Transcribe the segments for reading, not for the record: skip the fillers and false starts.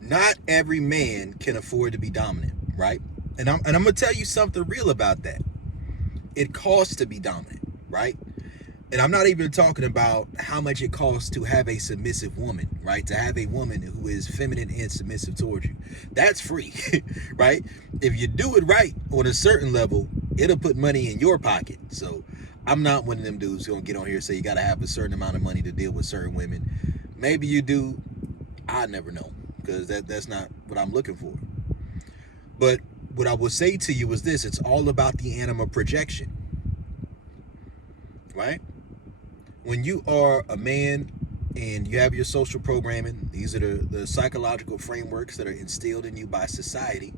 Not every man can afford to be dominant, right? And I'm gonna tell you something real about that. It costs to be dominant, right? And I'm not even talking about how much it costs to have a submissive woman, right? To have a woman who is feminine and submissive towards you. That's free, right? If you do it right on a certain level, it'll put money in your pocket. So I'm not one of them dudes who's gonna get on here and say you gotta have a certain amount of money to deal with certain women. Maybe you do. I never know, because that's not what I'm looking for. But what I will say to you is this: it's all about the anima projection, right? When you are a man and you have your social programming, these are the psychological frameworks that are instilled in you by society.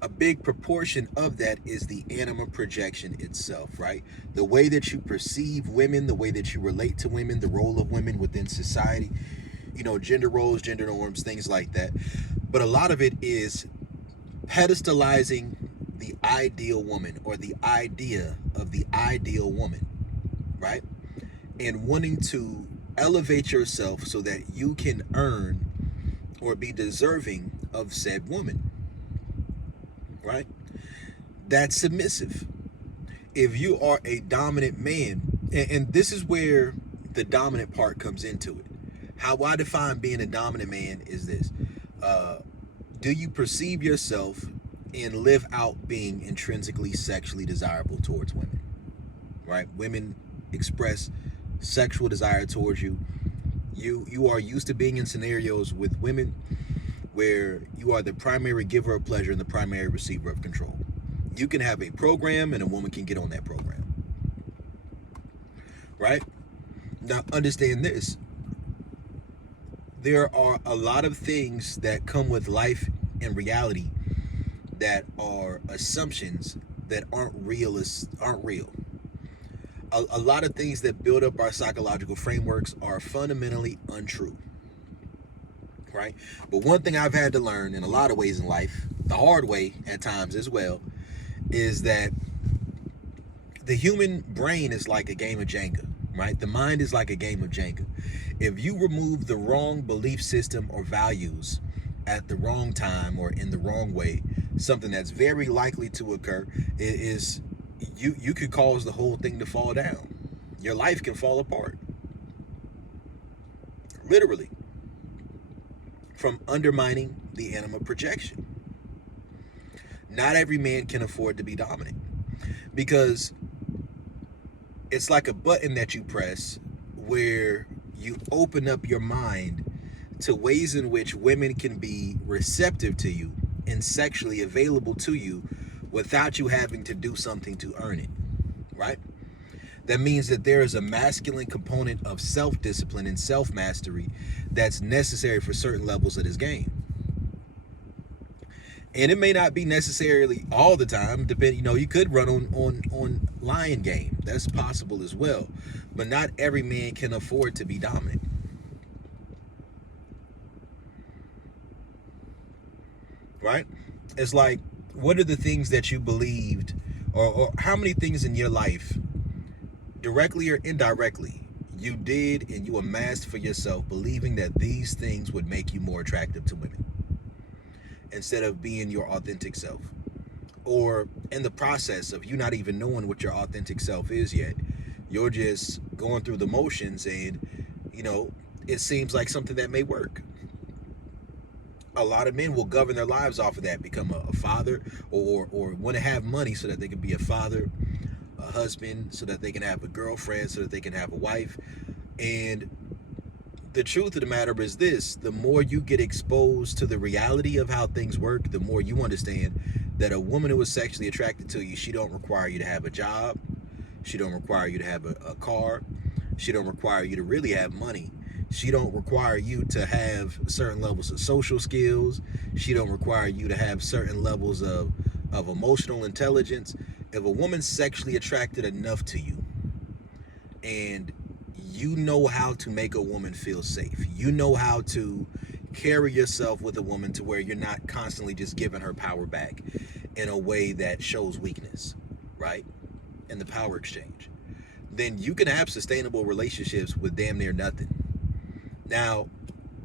A big proportion of that is the anima projection itself, right? The way that you perceive women, the way that you relate to women, the role of women within society, gender roles, gender norms, things like that. But a lot of it is pedestalizing the ideal woman, or the idea of the ideal woman, right? And wanting to elevate yourself so that you can earn or be deserving of said woman, right? That's submissive. If you are a dominant man, and this is where the dominant part comes into it. How I define being a dominant man is this: uh, do you perceive yourself and live out being intrinsically sexually desirable towards women, right? Women express sexual desire towards you. You are used to being in scenarios with women where you are the primary giver of pleasure and the primary receiver of control. You can have a program and a woman can get on that program, right? Now understand this: there are a lot of things that come with life and reality that are assumptions that aren't real. A lot of things that build up our psychological frameworks are fundamentally untrue, right? But one thing I've had to learn in a lot of ways in life, the hard way at times as well, is that the human brain is like a game of Jenga, right? The mind is like a game of Jenga. If you remove the wrong belief system or values at the wrong time or in the wrong way, something that's very likely to occur is you could cause the whole thing to fall down. Your life can fall apart, literally, from undermining the anima projection. Not every man can afford to be dominant, because it's like a button that you press where you open up your mind to ways in which women can be receptive to you and sexually available to you without you having to do something to earn it, right? That means that there is a masculine component of self-discipline and self-mastery that's necessary for certain levels of this game. And it may not be necessarily all the time. You could run on lion game. That's possible as well. But not every man can afford to be dominant, right? It's like, what are the things that you believed, or how many things in your life, directly or indirectly, you did and you amassed for yourself, believing that these things would make you more attractive to women instead of being your authentic self? Or in the process of you not even knowing what your authentic self is yet, you're just going through the motions, and you know it seems like something that may work. A lot of men will govern their lives off of that, become a father, or want to have money so that they can be a father, a husband, so that they can have a girlfriend, so that they can have a wife. And the truth of the matter is this: the more you get exposed to the reality of how things work, the more you understand that a woman who is sexually attracted to you, she don't require you to have a job, she don't require you to have a car, she don't require you to really have money, she don't require you to have certain levels of social skills, she don't require you to have certain levels of emotional intelligence. If a woman's sexually attracted enough to you, and you know how to make a woman feel safe, you know how to carry yourself with a woman to where you're not constantly just giving her power back in a way that shows weakness, right? In the power exchange, then you can have sustainable relationships with damn near nothing. Now,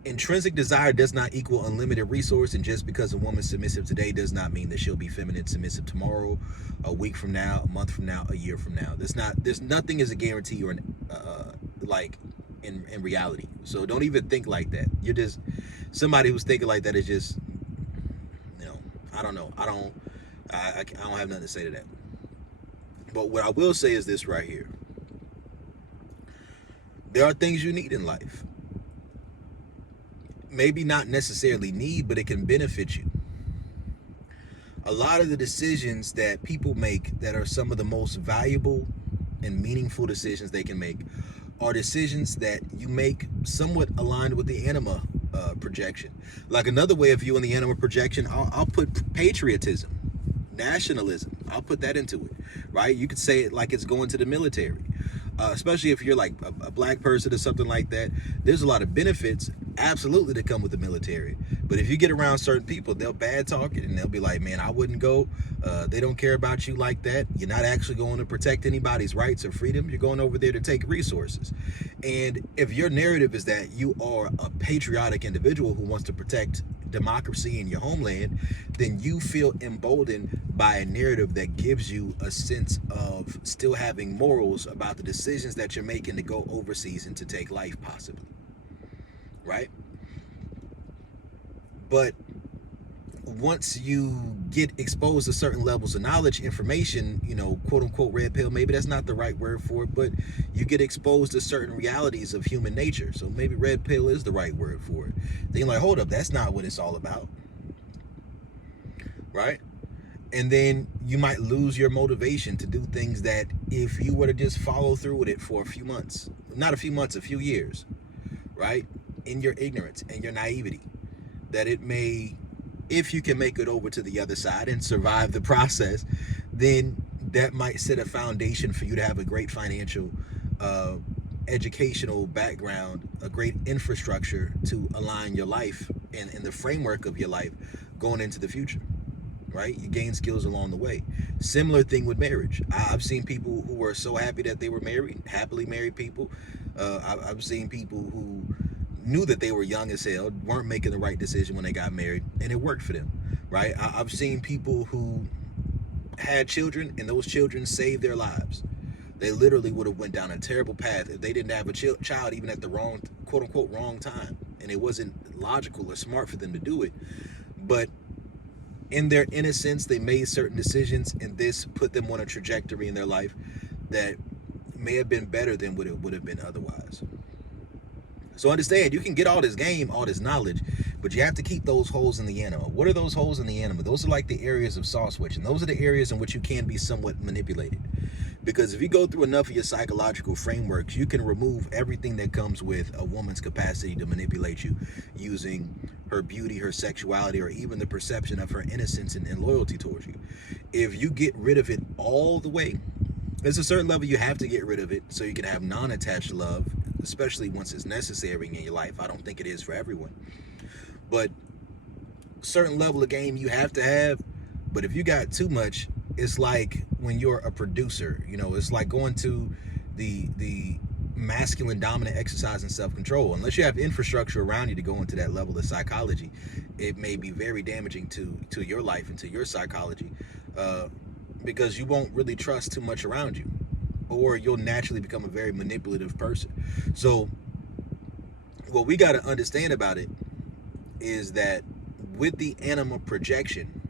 Intrinsic desire does not equal unlimited resource, and just because a woman's submissive today does not mean that she'll be feminine submissive tomorrow, a week from now, a month from now, a year from now. There's nothing is a guarantee or like in reality. So don't even think like that. You're just somebody who's thinking like that is just, you know, I don't know. I don't have nothing to say to that. But what I will say is this right here. There are things you need in life. Maybe not necessarily need, but it can benefit you. A lot of the decisions that people make that are some of the most valuable and meaningful decisions they can make are decisions that you make somewhat aligned with the anima projection. Like another way of viewing the anima projection, I'll put patriotism, nationalism. I'll put that into it, right? You could say it like it's going to the military. Especially if you're like a black person or something like that, there's a lot of benefits absolutely that come with the military. But if you get around certain people, they'll bad talk it and they'll be like, man, I wouldn't go. They don't care about you like that. You're not actually going to protect anybody's rights or freedom. You're going over there to take resources. And if your narrative is that you are a patriotic individual who wants to protect democracy in your homeland, then you feel emboldened by a narrative that gives you a sense of still having morals about the decisions that you're making to go overseas and to take life possibly, right? But once you get exposed to certain levels of knowledge, information, you know, quote unquote red pill, maybe that's not the right word for it, but you get exposed to certain realities of human nature. So maybe red pill is the right word for it. Then you're like, hold up, that's not what it's all about, right? And then you might lose your motivation to do things that if you were to just follow through with it for a few months, not a few months, a few years, right? In your ignorance and your naivety, that it may, if you can make it over to the other side and survive the process, then that might set a foundation for you to have a great financial, educational background, a great infrastructure to align your life and the framework of your life going into the future, right? You gain skills along the way. Similar thing with marriage. I've seen people who were so happy that they were married, happily married people. I've seen people who knew that they were young as hell, weren't making the right decision when they got married, and it worked for them, right? I've seen people who had children, and those children saved their lives. They literally would have went down a terrible path if they didn't have a child even at the wrong, quote unquote, wrong time, and it wasn't logical or smart for them to do it. But in their innocence, they made certain decisions, and this put them on a trajectory in their life that may have been better than what it would have been otherwise. So understand, you can get all this game, all this knowledge, but you have to keep those holes in the anima. What are those holes in the anima? Those are like the areas of saw switching. Those are the areas in which you can be somewhat manipulated. Because if you go through enough of your psychological frameworks, you can remove everything that comes with a woman's capacity to manipulate you using her beauty, her sexuality, or even the perception of her innocence and loyalty towards you. If you get rid of it all the way, there's a certain level you have to get rid of it so you can have non-attached love, especially once it's necessary in your life. I don't think it is for everyone. But certain level of game you have to have. But if you got too much, it's like when you're a producer, you know, it's like going to the masculine dominant exercise and self-control. Unless you have infrastructure around you to go into that level of psychology, it may be very damaging to your life and to your psychology, because you won't really trust too much around you, or you'll naturally become a very manipulative person. So what we got to understand about it is that with the anima projection,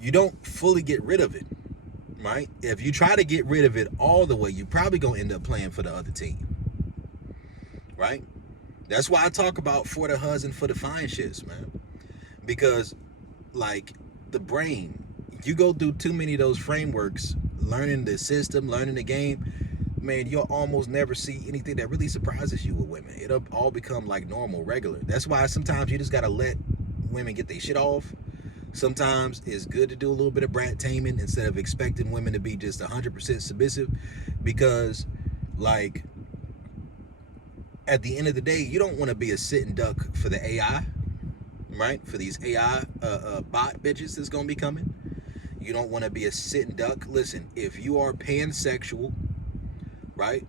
you don't fully get rid of it, right? If you try to get rid of it all the way, you're probably going to end up playing for the other team, right? That's why I talk about for the husband, for the fine shits, man. Because, like, the brain, you go through too many of those frameworks, learning the system, learning the game, man, you'll almost never see anything that really surprises you with women. It'll all become like normal, regular. That's why sometimes you just got to let women get their shit off. Sometimes it's good to do a little bit of brat taming instead of expecting women to be just 100% submissive, because, like, at the end of the day, you don't want to be a sitting duck for the AI, right? For these AI bot bitches that's going to be coming. You don't want to be a sitting duck. Listen, if you are pansexual, right,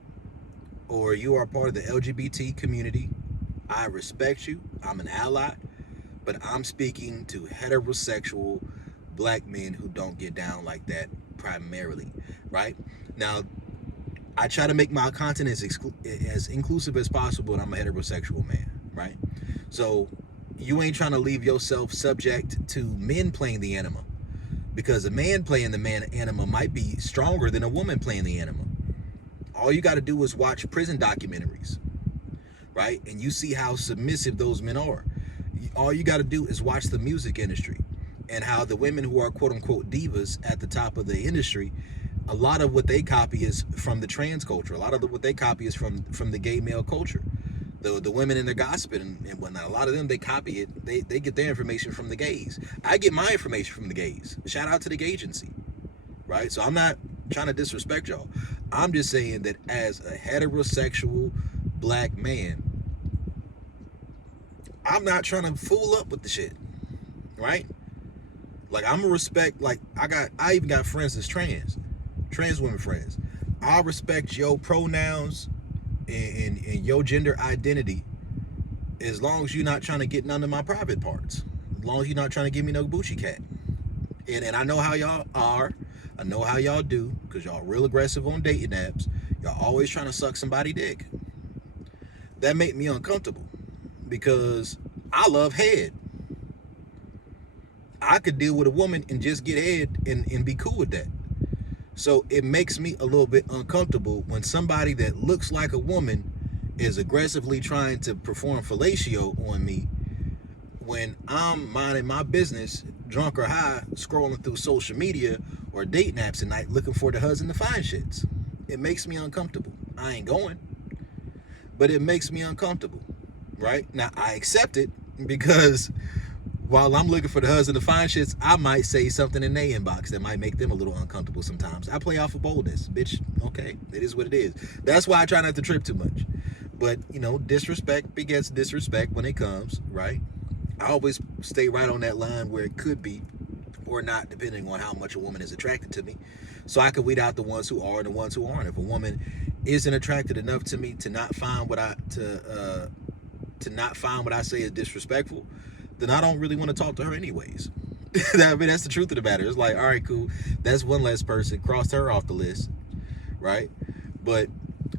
or you are part of the LGBT community, I respect you. I'm an ally, but I'm speaking to heterosexual black men who don't get down like that primarily, right? Now, I try to make my content as inclusive as possible, and I'm a heterosexual man, right? So you ain't trying to leave yourself subject to men playing the anima, because a man playing the man anima might be stronger than a woman playing the anima. All you got to do is watch prison documentaries, right? And you see how submissive those men are. All you got to do is watch the music industry and how the women who are quote unquote divas at the top of the industry, a lot of what they copy is from the trans culture. A lot of what they copy is from the gay male culture. The women in the gospel and whatnot, a lot of them, they copy it. They get their information from the gays. I get my information from the gays. Shout out to the gay agency, right? So I'm not trying to disrespect y'all. I'm just saying that as a heterosexual black man, I'm not trying to fool up with the shit, right? Like, I'm gonna respect, like, I even got friends that's trans women friends. I respect your pronouns and your gender identity, as long as you're not trying to get none of my private parts. As long as you're not trying to give me no boochie cat. And I know how y'all are. I know how y'all do, because y'all real aggressive on dating apps. Y'all always trying to suck somebody dick. That make me uncomfortable, because I love head. I could deal with a woman and just get head and be cool with that. So it makes me a little bit uncomfortable when somebody that looks like a woman is aggressively trying to perform fellatio on me when I'm minding my business, drunk or high, scrolling through social media or dating apps at night looking for the husband to find shits. It makes me uncomfortable. I ain't going, but it makes me uncomfortable, right? Now, I accept it, because while I'm looking for the husband to find shits, I might say something in their inbox that might make them a little uncomfortable sometimes. I play off of boldness, bitch. Okay, it is what it is. That's why I try not to trip too much. But, you know, disrespect begets disrespect when it comes, right? I always stay right on that line where it could be or not, depending on how much a woman is attracted to me. So I can weed out the ones who are and the ones who aren't. If a woman isn't attracted enough to me to not find what I say is disrespectful, then I don't really want to talk to her anyways. I mean, that's the truth of the matter. It's like, all right, cool. That's one less person. Crossed her off the list, right? But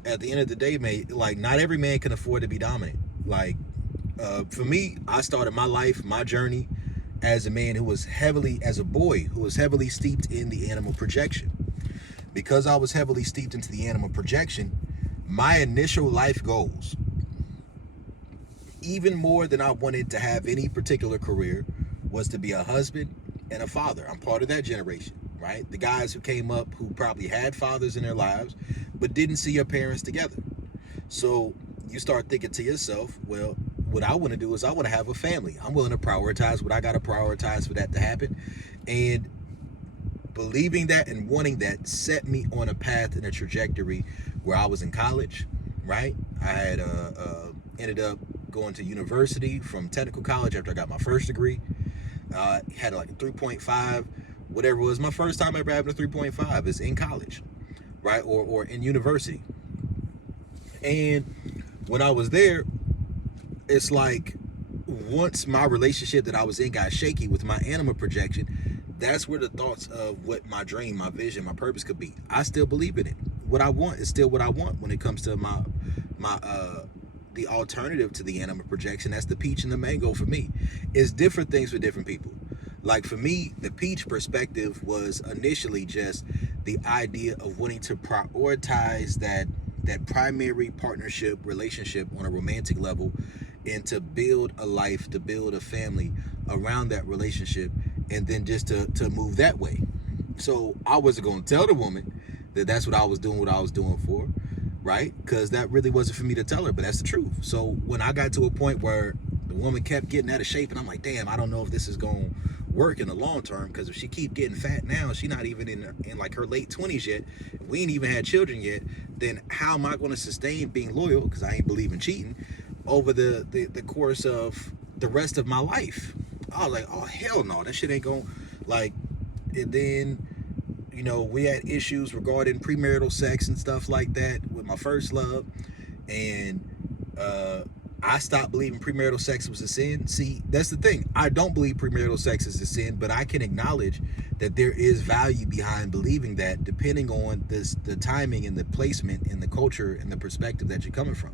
at the end of the day, mate, like, not every man can afford to be dominant. Like, for me, I started my life, my journey as a man as a boy who was heavily steeped in the animal projection. Because I was heavily steeped into the animal projection, my initial life goals, even more than I wanted to have any particular career, was to be a husband and a father. I'm part of that generation, right? The guys who came up who probably had fathers in their lives, but didn't see your parents together. So you start thinking to yourself, well, what I want to do is I want to have a family. I'm willing to prioritize what I got to prioritize for that to happen. And believing that and wanting that set me on a path and a trajectory where I was in college, right? I had ended up going to university from technical college after I got my first degree. Had like a 3.5, whatever it was. My first time ever having a 3.5 is in college, right? Or in university. And when I was there, it's like, once my relationship that I was in got shaky with my anima projection, that's where the thoughts of what my dream, my vision, my purpose could be. I still believe in it. What I want is still what I want when it comes to the alternative to the anima projection. That's the peach and the mango for me. It's different things for different people. Like, for me, the peach perspective was initially just the idea of wanting to prioritize that primary partnership relationship on a romantic level, and to build a life, to build a family around that relationship, and then just to move that way. So I wasn't going to tell the woman that that's what I was doing for, right? Because that really wasn't for me to tell her, but that's the truth. So when I got to a point where the woman kept getting out of shape, and I'm like, damn, I don't know if this is going to work in the long term, because if she keep getting fat now, she's not even in like her late 20s yet, we ain't even had children yet, then how am I going to sustain being loyal, because I ain't believe in cheating, over the course of the rest of my life? I was like, oh, hell no, that shit ain't going, like. And then, you know, we had issues regarding premarital sex and stuff like that with my first love. And I stopped believing premarital sex was a sin. See, that's the thing. I don't believe premarital sex is a sin, but I can acknowledge that there is value behind believing that, depending on the timing and the placement and the culture and the perspective that you're coming from.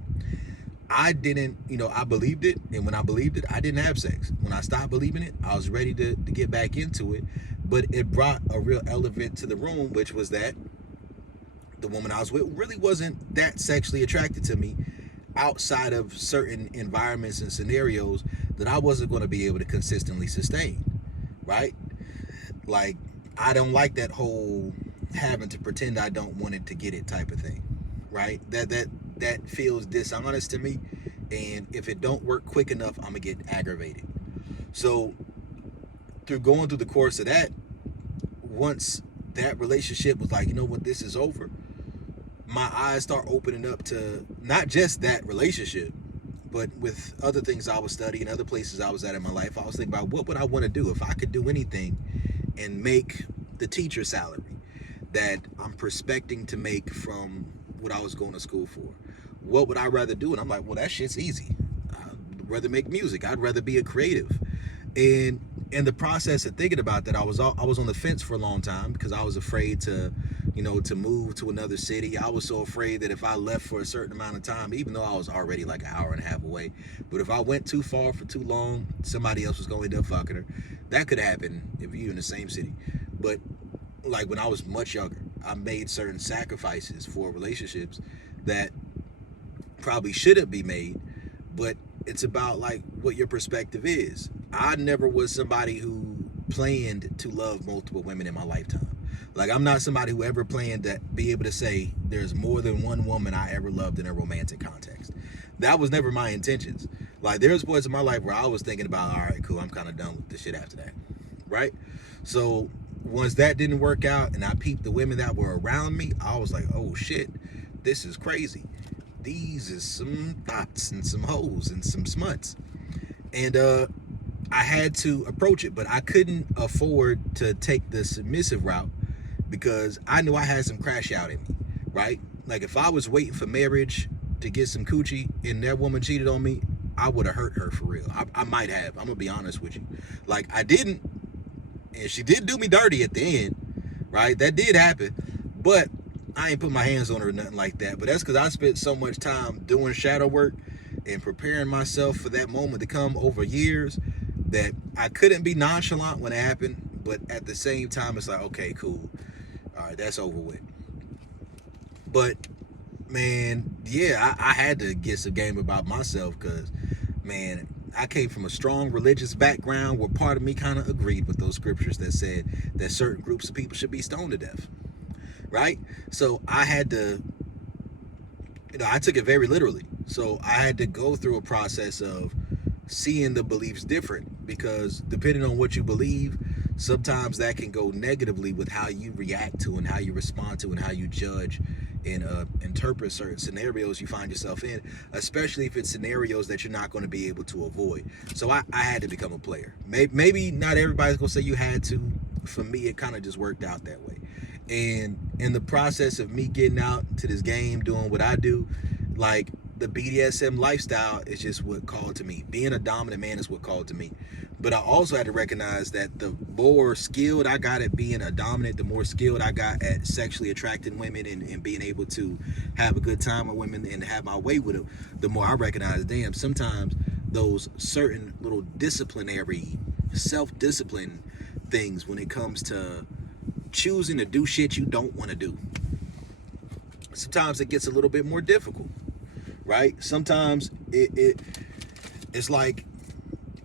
I didn't, I believed it, and when I believed it, I didn't have sex. When I stopped believing it, I was ready to get back into it, but it brought a real element to the room, which was that the woman I was with really wasn't that sexually attracted to me outside of certain environments and scenarios that I wasn't going to be able to consistently sustain, right? Like, I don't like that whole having to pretend I don't want it to get it type of thing, right? That feels dishonest to me, and if it don't work quick enough, I'm gonna get aggravated. So through going through the course of that, once that relationship was like, you know what, this is over, my eyes start opening up to not just that relationship, but with other things I was studying, other places I was at in my life. I was thinking about, what would I want to do if I could do anything and make the teacher salary that I'm prospecting to make from what I was going to school for? What would I rather do? And I'm like, well, that shit's easy. I'd rather make music. I'd rather be a creative. And in the process of thinking about that, I was on the fence for a long time because I was afraid to move to another city. I was so afraid that if I left for a certain amount of time, even though I was already like an hour and a half away, but if I went too far for too long, somebody else was going to end up fucking her. That could happen if you're in the same city. But like when I was much younger, I made certain sacrifices for relationships that probably shouldn't be made, but it's about like what your perspective is. I never was somebody who planned to love multiple women in my lifetime. Like, I'm not somebody who ever planned to be able to say there's more than one woman I ever loved in a romantic context. That was never my intentions. Like, there's points in my life where I was thinking about, all right, cool, I'm kind of done with this shit after that, right? So once that didn't work out and I peeped the women that were around me, I was like, oh shit, this is crazy. These is some thoughts and some hoes and some smuts. And I had to approach it, but I couldn't afford to take the submissive route because I knew I had some crash out in me, right? Like, if I was waiting for marriage to get some coochie and that woman cheated on me, I would have hurt her for real. I might have. I'm gonna be honest with you. Like, I didn't, and she did do me dirty at the end, right? That did happen, but I ain't put my hands on her or nothing like that. But that's because I spent so much time doing shadow work and preparing myself for that moment to come over years that I couldn't be nonchalant when it happened. But at the same time, it's like, okay, cool. All right, that's over with. But, man, yeah, I had to get some game about myself because, man, I came from a strong religious background where part of me kind of agreed with those scriptures that said that certain groups of people should be stoned to death, right? So I had to, I took it very literally. So I had to go through a process of seeing the beliefs different because depending on what you believe, sometimes that can go negatively with how you react to and how you respond to and how you judge and interpret certain scenarios you find yourself in, especially if it's scenarios that you're not going to be able to avoid. So I had to become a player. Maybe not everybody's going to say you had to. For me, it kind of just worked out that way. And in the process of me getting out to this game, doing what I do, like, the BDSM lifestyle is just what called to me. Being a dominant man is what called to me. But I also had to recognize that the more skilled I got at being a dominant, the more skilled I got at sexually attracting women and being able to have a good time with women and have my way with them, the more I recognize, damn, sometimes those certain little disciplinary, self-discipline things when it comes to choosing to do shit you don't want to do, sometimes it gets a little bit more difficult, right? Sometimes it's like,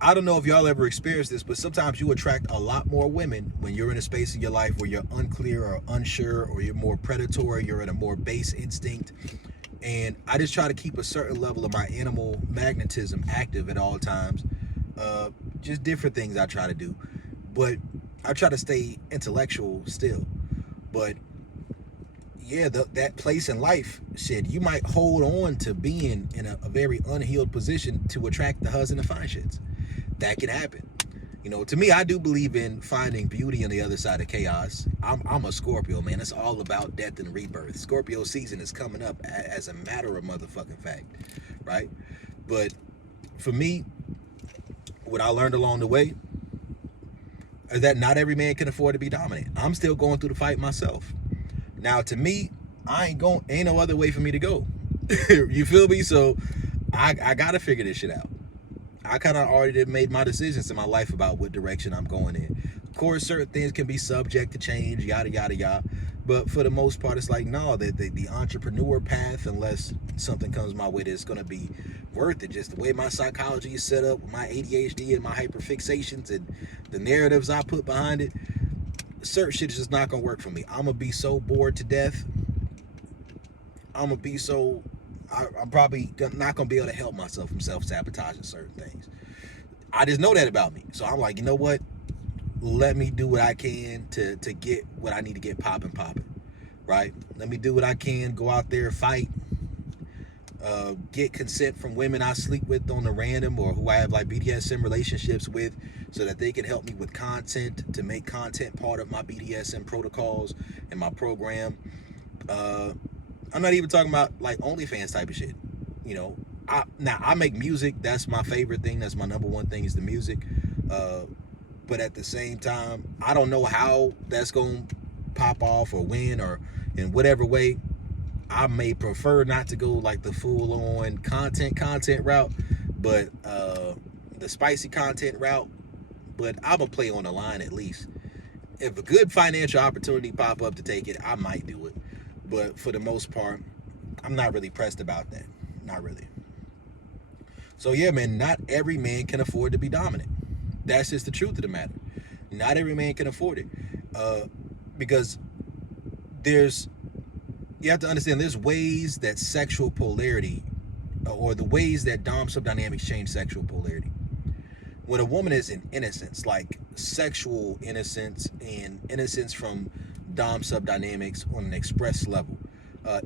I don't know if y'all ever experienced this, but sometimes you attract a lot more women when you're in a space in your life where you're unclear or unsure, or you're more predatory, you're in a more base instinct. And I just try to keep a certain level of my animal magnetism active at all times. Just different things I try to do. But I try to stay intellectual still. But yeah, that place in life, shit, you might hold on to being in a very unhealed position to attract the husband of fine shits. That can happen. To me, I do believe in finding beauty on the other side of chaos. I'm a Scorpio, man. It's all about death and rebirth. Scorpio season is coming up as a matter of motherfucking fact, right? But for me, what I learned along the way is that not every man can afford to be dominant. I'm still going through the fight myself. Now, to me, ain't no other way for me to go. You feel me? So I gotta figure this shit out. I kind of already made my decisions in my life about what direction I'm going in. Of course, certain things can be subject to change, yada, yada, yada. But for the most part, it's like, no, the entrepreneur path, unless something comes my way that's going to be worth it, just the way my psychology is set up, my ADHD and my hyperfixations and the narratives I put behind it, certain shit is just not going to work for me. I'm going to be so bored to death. I'm probably not going to be able to help myself from self-sabotaging certain things. I just know that about me. So I'm like, you know what? Let me do what I can to get what I need to get popping, right? Let me do what I can, go out there, fight, get consent from women I sleep with on the random or who I have like BDSM relationships with so that they can help me with content, to make content part of my BDSM protocols and my program. I'm not even talking about like OnlyFans type of shit. I make music. That's my favorite thing. That's my number one thing is the music. But at the same time, I don't know how that's going to pop off or when or in whatever way. I may prefer not to go like the full-on content route, but the spicy content route. But I'm going to play on the line at least. If a good financial opportunity pop up to take it, I might do it. But for the most part, I'm not really pressed about that. Not really. So yeah, man, not every man can afford to be dominant. That's just the truth of the matter. Not every man can afford it. Because you have to understand there's ways that sexual polarity or the ways that dom subdynamics change sexual polarity. When a woman is in innocence, like sexual innocence and innocence from dom subdynamics on an express level,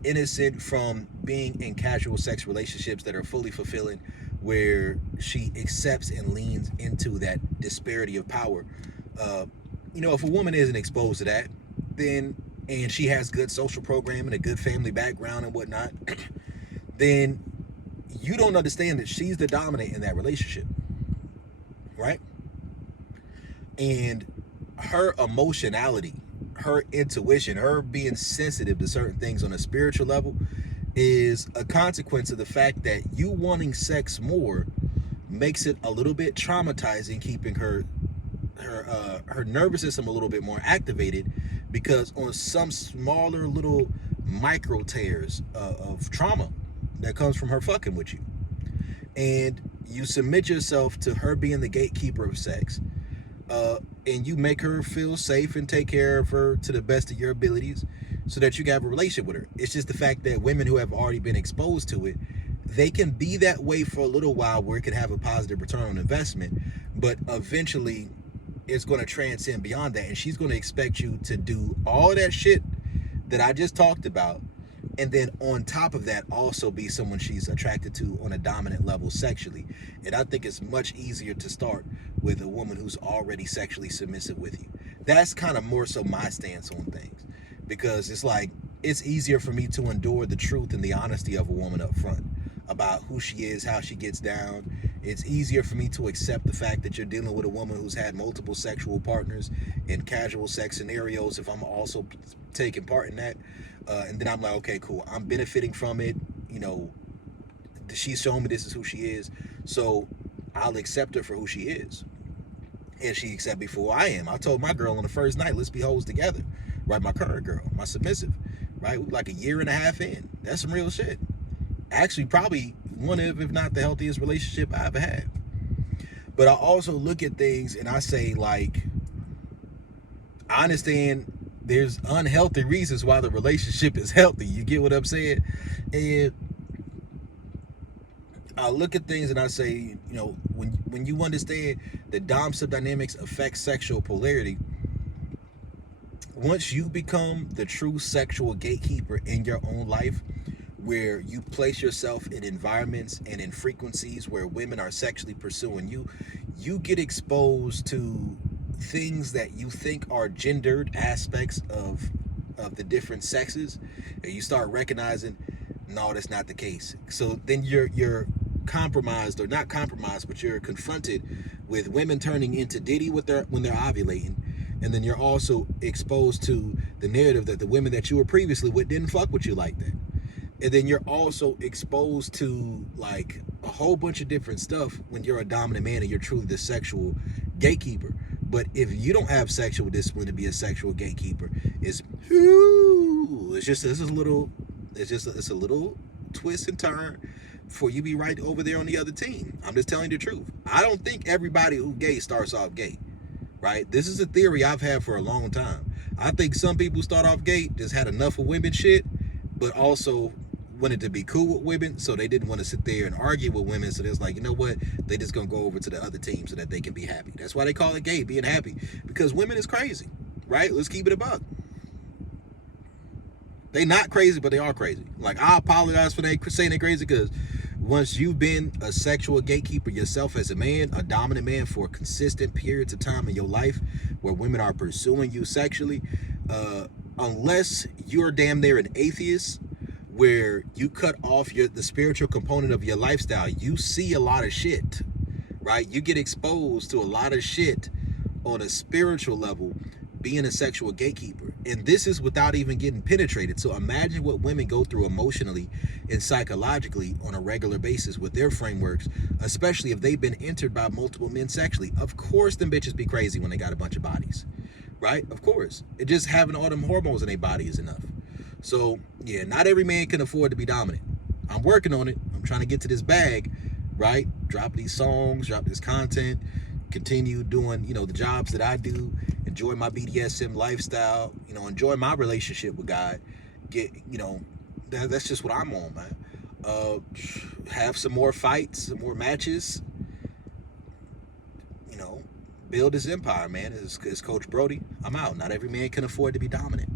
innocent from being in casual sex relationships that are fully fulfilling, where she accepts and leans into that disparity of power. If a woman isn't exposed to that, and she has good social programming, a good family background and whatnot, then you don't understand that she's the dominant in that relationship, right? And her emotionality, her intuition, her being sensitive to certain things on a spiritual level is a consequence of the fact that you wanting sex more makes it a little bit traumatizing, keeping her nervous system a little bit more activated, because on some smaller little micro tears of trauma that comes from her fucking with you, and you submit yourself to her being the gatekeeper of sex, and you make her feel safe and take care of her to the best of your abilities so that you can have a relationship with her. It's just the fact that women who have already been exposed to it, they can be that way for a little while where it can have a positive return on investment, but eventually it's going to transcend beyond that, and she's going to expect you to do all that shit that I just talked about, and then on top of that also be someone she's attracted to on a dominant level sexually. And I think it's much easier to start with a woman who's already sexually submissive with you. That's kind of more so my stance on things, because it's like it's easier for me to endure the truth and the honesty of a woman up front about who she is, how she gets down. It's easier for me to accept the fact that you're dealing with a woman who's had multiple sexual partners in casual sex scenarios if I'm also taking part in that. And then I'm like, okay, cool. I'm benefiting from it. She's shown me this is who she is. So I'll accept her for who she is. And she accepted me for who I am. I told my girl on the first night, let's be hoes together. Right, my current girl, my submissive. Right, like a year and a half in. That's some real shit. Actually, probably one of, if not the healthiest relationship I ever had. But I also look at things and I say, like, I understand there's unhealthy reasons why the relationship is healthy. You get what I'm saying? And I look at things and I say, when you understand that dom subdynamics affect sexual polarity, once you become the true sexual gatekeeper in your own life, where you place yourself in environments and in frequencies where women are sexually pursuing you, you get exposed to things that you think are gendered aspects of the different sexes, and you start recognizing, no, that's not the case. So then you're compromised, or not compromised, but you're confronted with women turning into Diddy when they're ovulating, and then you're also exposed to the narrative that the women that you were previously with didn't fuck with you like that. And then you're also exposed to like a whole bunch of different stuff when you're a dominant man and you're truly the sexual gatekeeper. But if you don't have sexual discipline to be a sexual gatekeeper, it's just this is a little, it's a little twist and turn for you be right over there on the other team. I'm just telling you the truth. I don't think everybody who gay starts off gay, right? This is a theory I've had for a long time. I think some people start off gay just had enough of women shit, but also wanted to be cool with women, so they didn't want to sit there and argue with women. So there's like, you know what? They just gonna go over to the other team so that they can be happy. That's why they call it gay, being happy, because women is crazy, right? Let's keep it a buck. They not crazy, but they are crazy. Like, I apologize for they saying they crazy, because once you've been a sexual gatekeeper yourself as a man, a dominant man, for consistent periods of time in your life where women are pursuing you sexually, unless you're damn near an atheist, where you cut off the spiritual component of your lifestyle, you see a lot of shit, right? You get exposed to a lot of shit on a spiritual level being a sexual gatekeeper. And this is without even getting penetrated. So imagine what women go through emotionally and psychologically on a regular basis with their frameworks, especially if they've been entered by multiple men sexually. Of course them bitches be crazy when they got a bunch of bodies, right? Of course. It just having all them hormones in their body is enough. So yeah, not every man can afford to be dominant. I'm working on it. I'm trying to get to this bag, right? Drop these songs, drop this content, continue doing, the jobs that I do, enjoy my BDSM lifestyle, enjoy my relationship with God. That's just what I'm on, man. Have some more fights, some more matches, build his empire, man. It's Coach Brody. I'm out. Not every man can afford to be dominant.